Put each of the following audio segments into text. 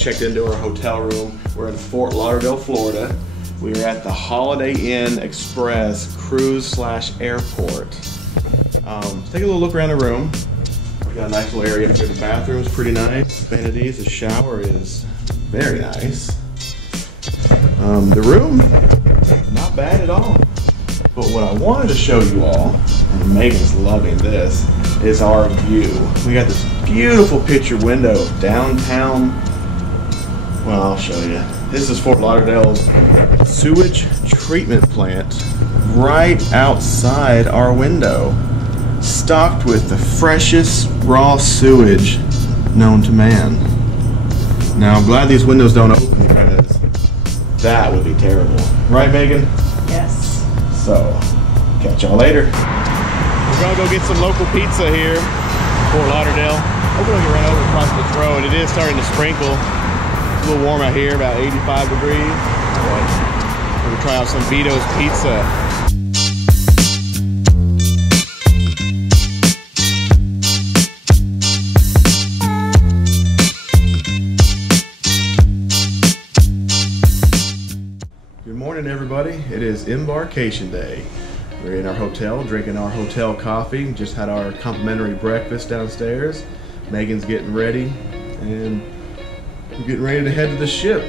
just checked into our hotel room. We're in Fort Lauderdale, Florida. We are at the Holiday Inn Express Cruise/Airport. Take a little look around the room. We got a nice little area here. The bathroom's pretty nice. Vanities. The shower is very nice. The room, not bad at all. But what I wanted to show you all, and Megan's loving this, is our view. We got this beautiful picture window of downtown. Well, I'll show you. This is Fort Lauderdale's sewage treatment plant right outside our window, stocked with the freshest raw sewage known to man. Now, I'm glad these windows don't open because that would be terrible. Right, Megan? Yes. So, catch y'all later. We're gonna go get some local pizza here in Fort Lauderdale. Hope we don't get run over across this road. It is starting to sprinkle. It's a little warm out here, about 85 degrees. But we're gonna try out some Vito's pizza. Good morning, everybody. It is Embarkation Day. We're in our hotel, drinking our hotel coffee. Just had our complimentary breakfast downstairs. Megan's getting ready, and we're getting ready to head to the ship.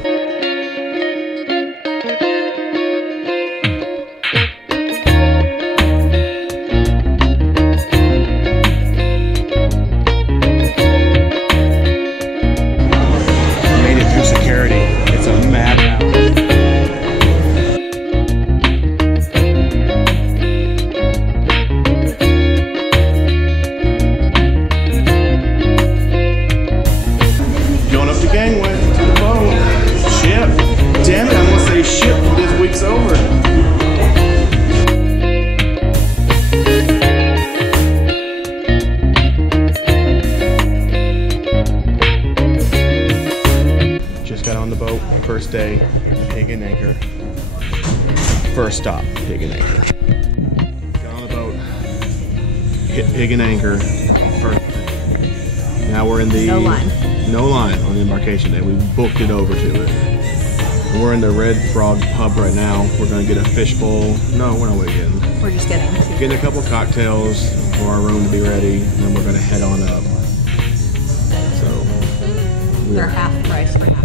Made it through security. It's a madhouse. First day, Pig and Anchor. First stop, Pig and Anchor. Got on the boat, hit Pig and Anchor. First. Now we're in the no line on the Embarkation Day. We booked it over to it. And we're in the Red Frog pub right now. We're gonna get a fish bowl. No, we're not waiting. We're just getting a couple cocktails for our room to be ready, and then we're gonna head on up. So they're half price for half.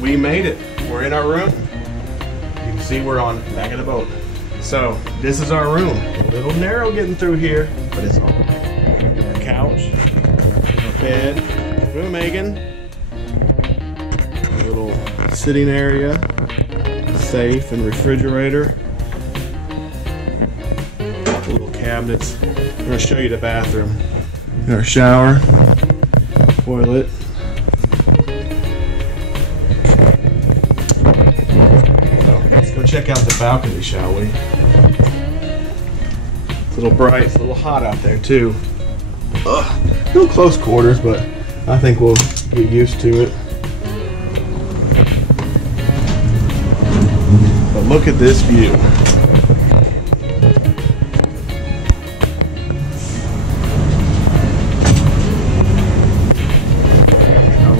We made it. We're in our room. You can see we're on the back of the boat. So this is our room. A little narrow getting through here, but it's all right. Our couch, our bed, room, Megan. A little sitting area, safe and refrigerator. Little cabinets. I'm gonna show you the bathroom. Our shower, toilet. So let's go check out the balcony, shall we? It's a little bright, it's a little hot out there too. A little close quarters, but I think we'll get used to it. But look at this view.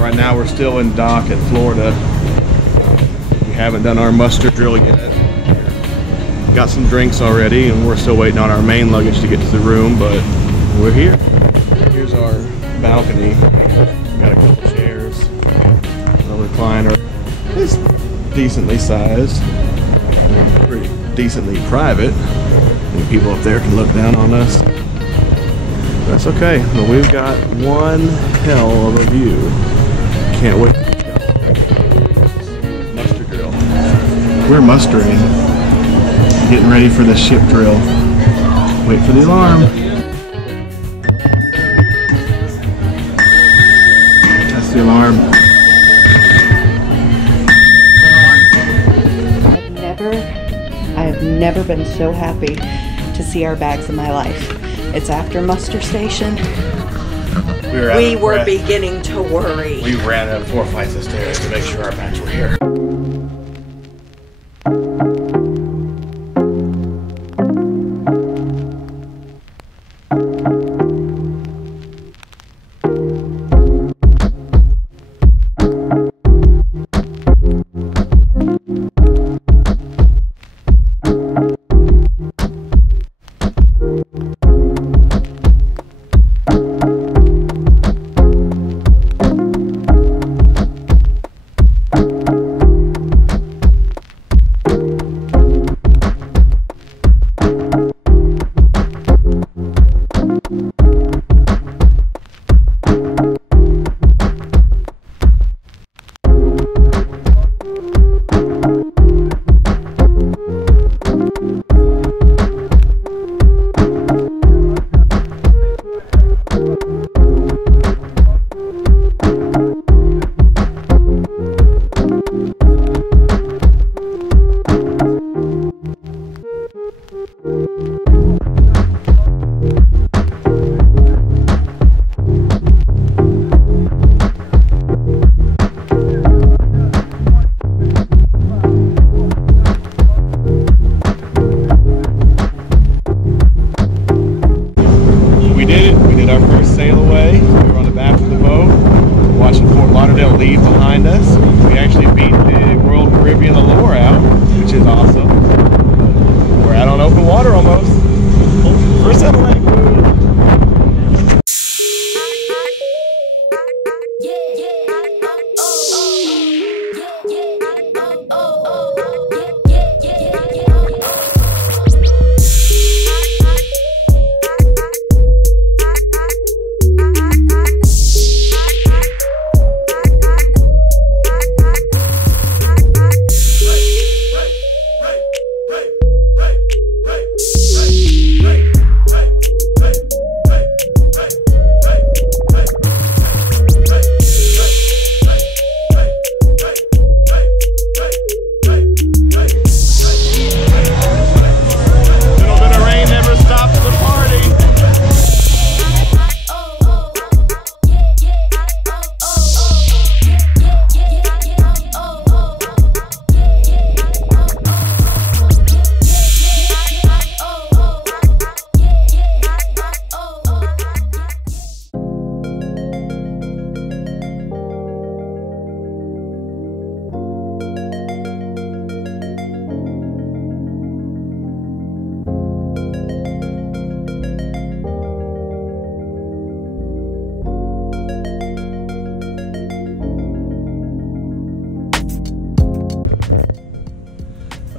Right now we're still in dock at Florida. We haven't done our muster drill yet. Got some drinks already, and we're still waiting on our main luggage to get to the room, but we're here. Here's our balcony. Got a couple chairs, a recliner. It's decently sized, pretty decently private. And people up there can look down on us. That's okay, but we've got one hell of a view. Can't wait. Muster drill. We're mustering. Getting ready for the ship drill. Wait for the alarm. That's the alarm. I've never been so happy to see our bags in my life. It's after muster station. We were beginning to worry. We ran up 4 flights of stairs to make sure our bags were here. did it. We did our first sail away. We were on the back of the boat, watching Fort Lauderdale leave behind us. We actually beat the Royal Caribbean Allure out, which is awesome. We're out on open water almost. First sail away.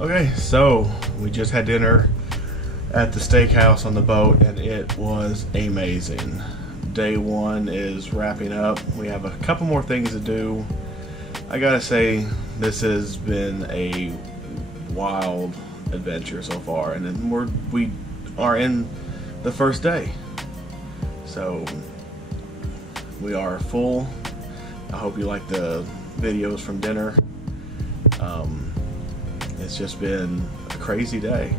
Okay, so we just had dinner at the steakhouse on the boat and it was amazing. Day one is wrapping up. We have a couple more things to do. I gotta say, this has been a wild adventure so far, and then we are in the first day. So we are full. I hope you like the videos from dinner. It's just been a crazy day,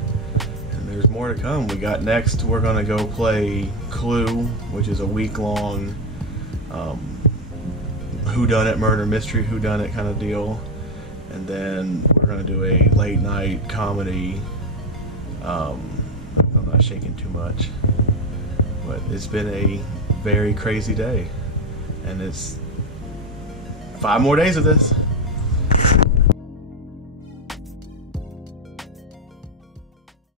and there's more to come. We got next, we're gonna go play Clue, which is a week-long whodunit, murder mystery whodunit kind of deal, and then we're gonna do a late night comedy. I'm not shaking too much, but it's been a very crazy day, and it's 5 more days of this.